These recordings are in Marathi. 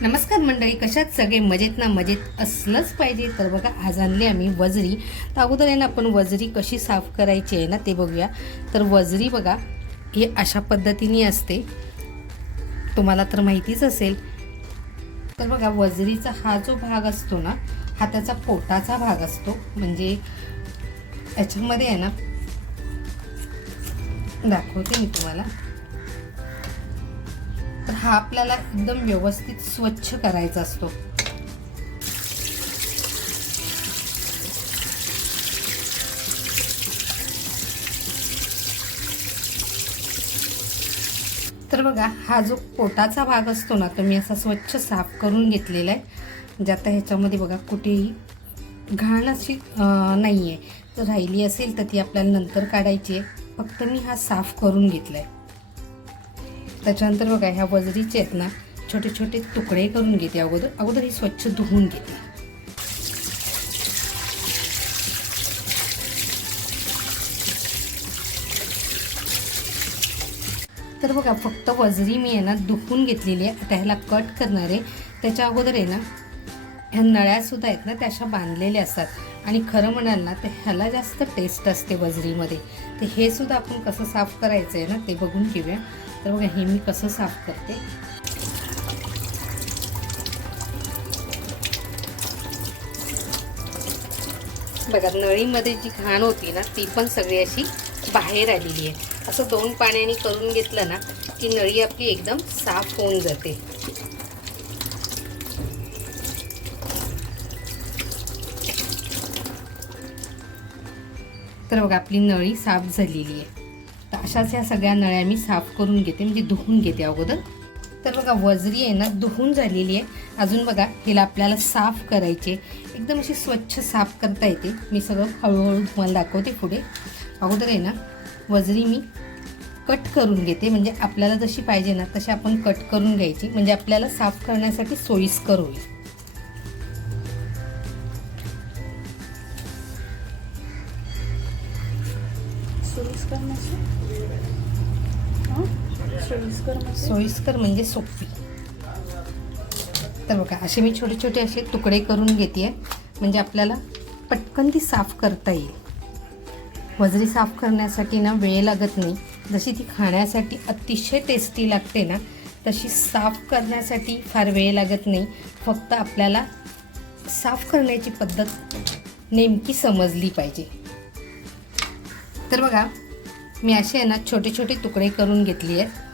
नमस्कार मंडळी कशात सगळे मजेत ना? मजेत असलंच पाहिजे. तर बघा आज आणली आम्ही वजरी. तर अगोदर आहे ना आपण वजरी कशी साफ करायची आहे ना ते बघूया. तर वजरी बघा ही अशा पद्धतीने असते. तुम्हाला तर माहितीच असेल. तर बघा वजरीचा हा जो भाग असतो ना हा त्याचा पोटाचा भाग असतो. म्हणजे याच्यामध्ये आहे ना दाखवते मी तुम्हाला. तर हा आपल्याला एकदम व्यवस्थित स्वच्छ करायचा असतो. तर बघा हा जो पोटाचा भाग असतो ना तो मी असा स्वच्छ साफ करून घेतलेला आहे. म्हणजे आता ह्याच्यामध्ये बघा कुठेही घाण अशी नाही आहे तर राहिली असेल तर ती आपल्याला नंतर काढायची आहे. फक्त मी हा साफ करून घेतला आहे त्याच्यानंतर बघा ह्या वजरीचे आहेत ना छोटे छोटे तुकडे करून घेते अगोदर. अगोदर ही स्वच्छ धुवून घेते. तर बघा फक्त वजरी मी आहे ना दुखून घेतलेली आहे. आता ह्याला कट करणार आहे. त्याच्या अगोदर आहे ना ह्या नळ्यासुद्धा आहेत ना त्या अशा बांधलेल्या असतात. आणि खरं म्हणाल ना तर ह्याला जास्त टेस्ट असते वजरीमध्ये. तर हे सुद्धा आपण कसं साफ करायचं आहे ना ते बघून घेऊया. तर बघा हे मी कसं साफ करते. बघा नळीमध्ये जी घाण होती ना ती पण सगळी अशी बाहेर आलेली आहे. असं दोन पाण्याने करून घेतलं ना की नळी आपली एकदम साफ होऊन जाते. तर बघा आपली नळी साफ झालेली आहे. अशाच ह्या सगळ्या नळ्या मी साफ करून घेते म्हणजे धुवून घेते अगोदर. तर बघा वजरी आहे ना धुवून झालेली आहे. अजून बघा हिला आपल्याला साफ करायचे. एकदम अशी स्वच्छ साफ करता येते. मी सगळं हळूहळू तुम्हाला दाखवते पुढे. अगोदर आहे ना वजरी मी कट करून घेते. म्हणजे आपल्याला जशी पाहिजे ना तशी आपण कट करून घ्यायची. म्हणजे आपल्याला साफ करण्यासाठी सोयीस्कर होईल. सोयीस्कर म्हणजे सोपी. तर बघा असे मी छोटे छोटे असे तुकडे करून घेते आहे म्हणजे आपल्याला पटकन ती साफ करता येईल. वजरी साफ करण्यासाठी ना वेळ लागत नाही. जशी ती खाण्यासाठी अतिशय टेस्टी लागते ना तशी साफ करण्यासाठी फार वेळ लागत नाही. फक्त आपल्याला साफ करण्याची पद्धत नेमकी समजली पाहिजे. तर बघा मी असे ना छोटे छोटे तुकडे करून घेतली आहेत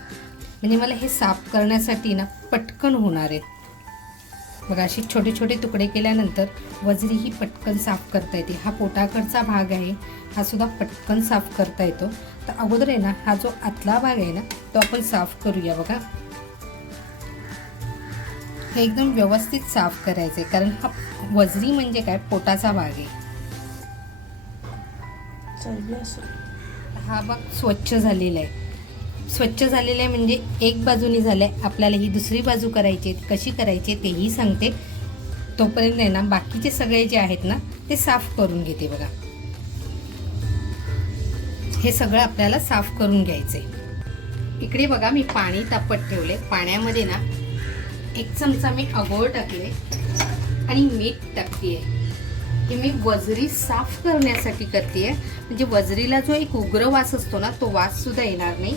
म्हणजे मला हे साफ करण्यासाठी ना पटकन होणार आहेत बघा असे छोटे छोटे तुकडे केल्यानंतर वजरी ही पटकन साफ करता येते. हा पोटाकडचा भाग आहे हा सुद्धा पटकन साफ करता येतो. तर अगोदर आहे ना हा जो आतला भाग आहे ना तो आपण साफ करूया बघा. हे एकदम व्यवस्थित साफ करायचं आहे कारण हा वजरी म्हणजे काय? पोटाचा भाग आहे. हा भाग स्वच्छ झालेला आहे. स्वच्छ झालेलं आहे म्हणजे एक बाजूनी झालं आहे आपल्याला ही दुसरी बाजू करायची आहे कशी करायची आहे तेही सांगते. तोपर्यंत आहे ना बाकीचे सगळे जे आहेत ना ते साफ करून घेते बघा. हे सगळं आपल्याला साफ करून घ्यायचं आहे इकडे बघा मी पाणी तापत ठेवले पाण्यामध्ये ना एक चमचा मी अगोळ टाकले आणि मीठ टाकते हे मी वजरी साफ करण्यासाठी करते म्हणजे वजरीला जो एक उग्र वास असतो ना तो वास सुद्धा येणार नाही.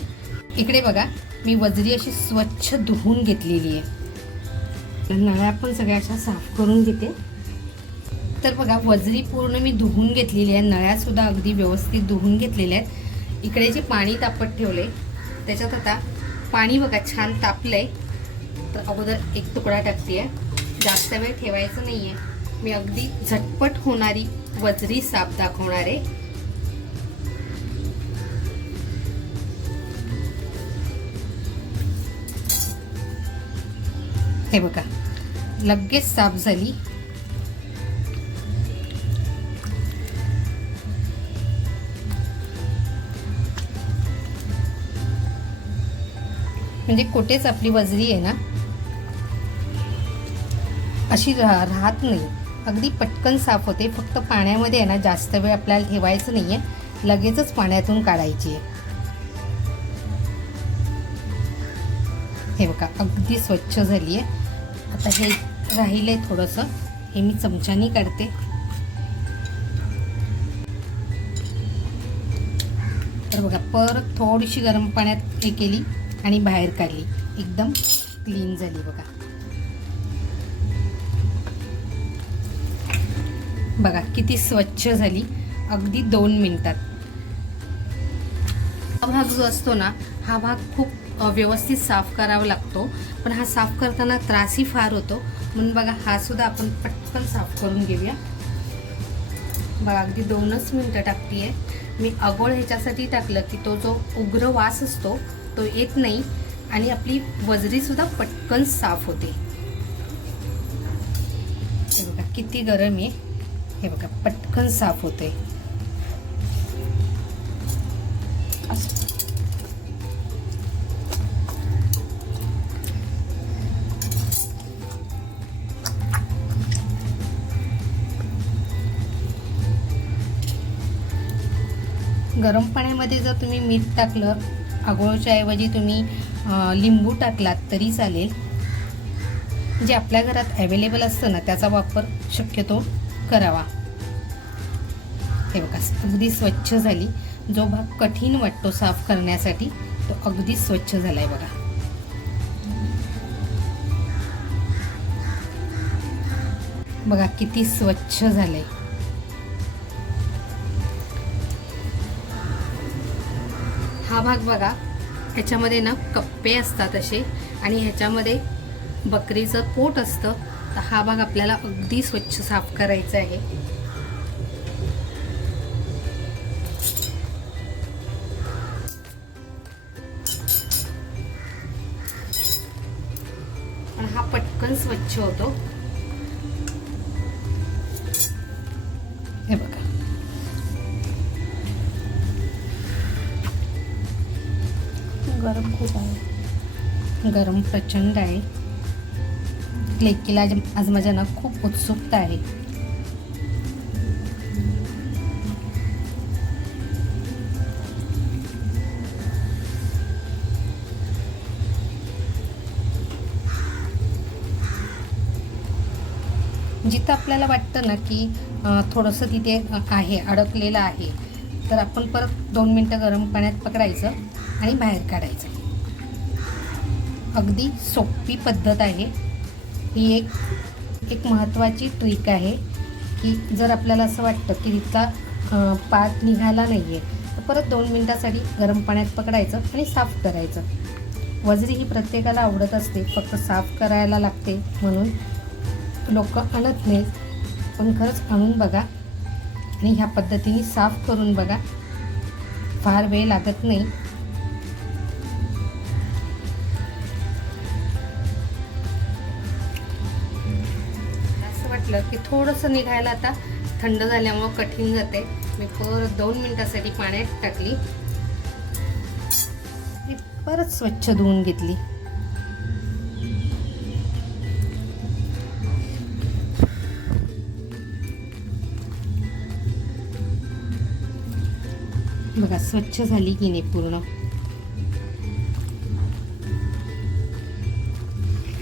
इकडे बघा मी वजरी अशी स्वच्छ धुवून घेतलेली आहे. नळ्या पण सगळ्या अशा साफ करून घेते. तर बघा वजरी पूर्ण मी धुवून घेतलेली आहे. नळ्यासुद्धा अगदी व्यवस्थित धुवून घेतलेल्या आहेत. इकडे जे पाणी तापत ठेवले त्याच्यात आता पाणी बघा छान तापलंय. तर अगोदर एक तुकडा टाकते जास्त वेळ ठेवायचं नाही आहे मी अगदी झटपट होणारी वजरी साप दाखवणार आहे. हे बघा. लगेच साफ झाली. म्हणजे कुठेच आपली वजरी आहे ना? अशी रा राहत नाही. अगदी पटकन साफ होते. फक्त पाण्यामध्ये आहे ना जास्त वेळ आपल्याला ठेवायचं नाही आहे लगेचच पाण्यातून काढायची आहे. हे बघा अगदी स्वच्छ झाली आहे. आता हे राहिलं आहे थोडंसं. हे मी चमच्यानी काढते. तर बघा परत थोडीशी गरम पाण्यात हे केली आणि बाहेर काढली. एकदम क्लीन झाली बघा. बघा किती स्वच्छ झाली. अगदी दोन मिनिटात. हा भाग जो असतो ना हा भाग खूप व्यवस्थित साफ करावा लागतो. पण हा साफ करताना त्रासही फार होतो. म्हणून बघा हा सुद्धा आपण पटकन साफ करून घेऊया. बघा अगदी दोनच मिनटं टाकली आहे मी अगोळ ह्याच्यासाठी टाकलं की तो जो उग्र वास असतो तो येत नाही आणि आपली वजरीसुद्धा पटकन साफ होते. हे बघा किती गरम आहे. हे बघा पटकन साफ होते गरम पाण्यामध्ये जर तुम्ही मीठ टाकलं आगोळच्या ऐवजी तुम्ही लिंबू टाकलात तरी चालेल. जे आपल्या घरात अवेलेबल असतं ना त्याचा वापर शक्यतो करावा. हे बघा अगदी स्वच्छ झाली. जो भाग कठीण वाटतो साफ करण्यासाठी तो अगदी स्वच्छ झाला आहे बघा. बघा किती स्वच्छ झालं आहे भाग बघा. ह्याच्यामध्ये ना कप्पे असतात असे आणि ह्याच्यामध्ये बकरीचं पोट असतं. तर हा भाग आपल्याला अगदी स्वच्छ साफ करायचा आहे. पण हा पटकन स्वच्छ होतो. गरम खूप आहे. गरम प्रचंड आहे. लेकीला आज आज माझ्या ना खूप उत्सुकता आहे. जिथं आपल्याला वाटतं ना की थोडंसं तिथे आहे अडकलेलं आहे. तर आपण परत दोन मिनटं गरम पाण्यात पकडायचं. आणि बाहेर काढायचं. अगदी सोपी पद्धत आहे. ही एक एक महत्त्वाची ट्रिक आहे की जर आपल्याला असं वाटतं की तिथला पात निघाला नाही आहे तर परत दोन मिनटासाठी गरम पाण्यात पकडायचं आणि साफ करायचं. वजरी ही प्रत्येकाला आवडत असते फक्त साफ करायला लागते म्हणून लोक आणत नाहीत. पण खरंच आणून बघा आणि ह्या पद्धतीने साफ करून बघा. फार वेळ लागत नाही. वाटलं की थोडंसं निघायला आता थंड झाल्यामुळं कठीण जाते. मी परत दोन मिनटासाठी पाण्यात टाकली. ती परत स्वच्छ धुवून घेतली. बघा स्वच्छ झाली की नाही पूर्ण.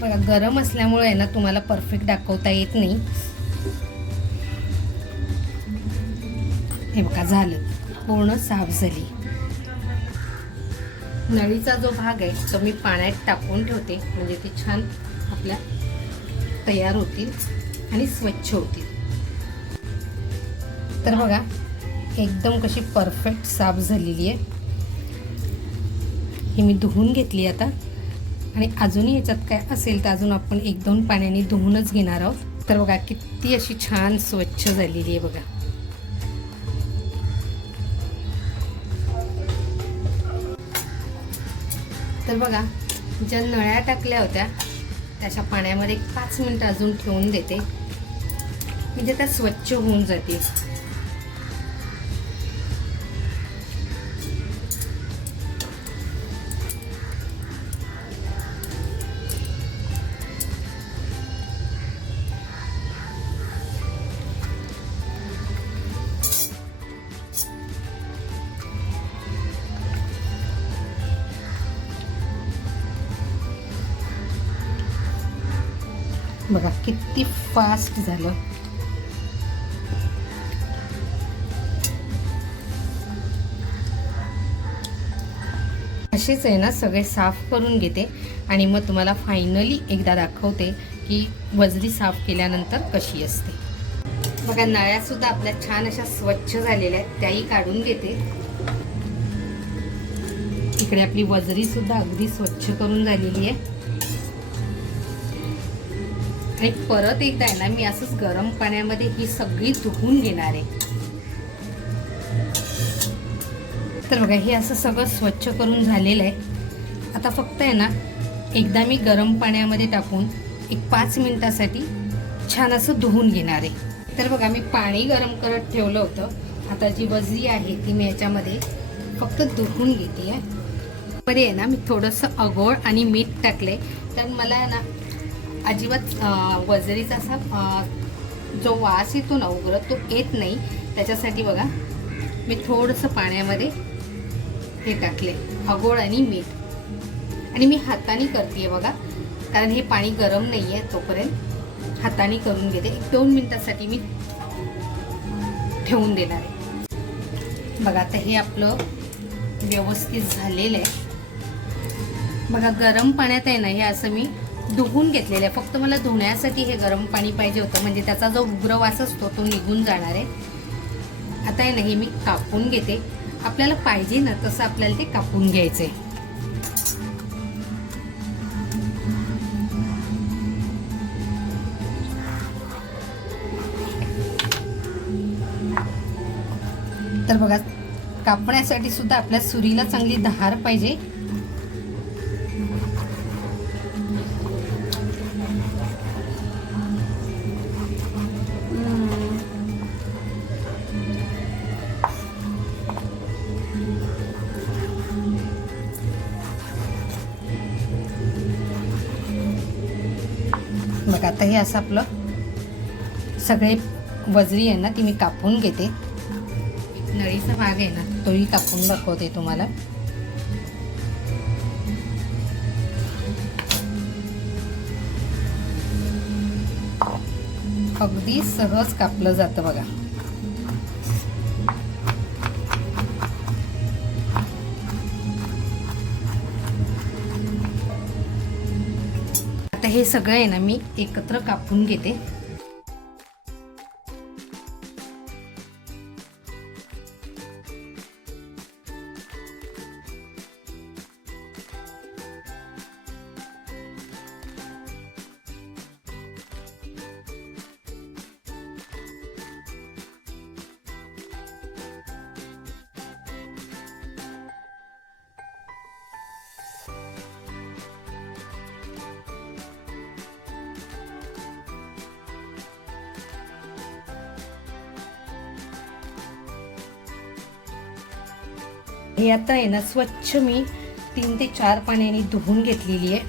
बघा गरम असल्यामुळे ना तुम्हाला परफेक्ट दाखवता येत नाही. हे बघा झालं. पूर्ण साफ झाली. नळीचा जो भाग आहे तो मी पाण्यात टाकून ठेवते. म्हणजे ते छान आपल्या तयार होतील आणि स्वच्छ होतील. तर बघा एकदम कशी परफेक्ट साफ झालेली आहे. ही मी धुवून घेतली आता. आणि अजूनही याच्यात काय असेल तर अजून आपण एक दोन पाण्याने धुवूनच घेणार आहोत. तर बघा किती अशी छान स्वच्छ झालेली आहे बघा. तर बघा ज्या नळ्या टाकल्या होत्या त्याच्या पाण्यामध्ये पाच मिनटं अजून ठेवून देते. म्हणजे त्या स्वच्छ होऊन जातील. बघा किती फास्ट झालं. असेच आहे ना सगळे साफ करून घेते आणि मग तुम्हाला फायनली एकदा दाखवते की वजरी साफ केल्यानंतर कशी असते. बघा नळ्यासुद्धा आपल्या छान अशा स्वच्छ झालेल्या आहेत त्याही काढून घेते. इकडे आपली वजरीसुद्धा अगदी स्वच्छ करून झालेली आहे. आणि परत एकदा आहे ना मी असंच गरम पाण्यामध्ये ही सगळी धुवून घेणार आहे. तर बघा हे असं सगळं स्वच्छ करून झालेलं आहे. आता फक्त आहे ना एकदा मी गरम पाण्यामध्ये टाकून एक पाच मिनटासाठी छान असं धुवून घेणार आहे. तर बघा मी पाणी गरम करत ठेवलं होतं. आता जी वजरी आहे ती मी याच्यामध्ये फक्त धुवून घेते आहे मध्ये आहे ना मी थोडंसं अगोळ आणि मीठ टाकले तर मला आहे ना अजिबात वजरीचा असा जो वास येतो ना उग्र तो येत नाही. त्याच्यासाठी बघा मी थोडंसं पाण्यामध्ये हे टाकले. अगोळ आणि मीठ. आणि मी हाताने करते बघा कारण हे पाणी गरम नाही आहे तोपर्यंत. हाताने करून घेते. एक दोन मिनटासाठी मी ठेवून देणार आहे. बघा आता हे आपलं व्यवस्थित झालेलं आहे. बघा गरम पाण्यात आहे ना हे असं मी धुवून घेतलेलं आहे. फक्त मला धुण्यासाठी हे गरम पाणी पाहिजे होतं. म्हणजे त्याचा जो उग्र वास असतो तो निघून जाणार आहे. आता हे नाही हे मी कापून घेते. आपल्याला पाहिजे ना तसं आपल्याला ते कापून घ्यायचं आहे तर बघा कापण्यासाठी सुद्धा आपल्या सुरीला चांगली धार पाहिजे. हे असं आपलं. सगळे वजरी आहे ना ती मी कापून घेते. नळीचा भाग आहे ना तोही कापून दाखवते तुम्हाला. अगदी सहज कापलं जातं बघा. हे सगळं आहे ना मी एकत्र कापून घेते. हे आता आहे ना स्वच्छ मी तीन ते चार पाण्याने धुवून घेतलेली आहे.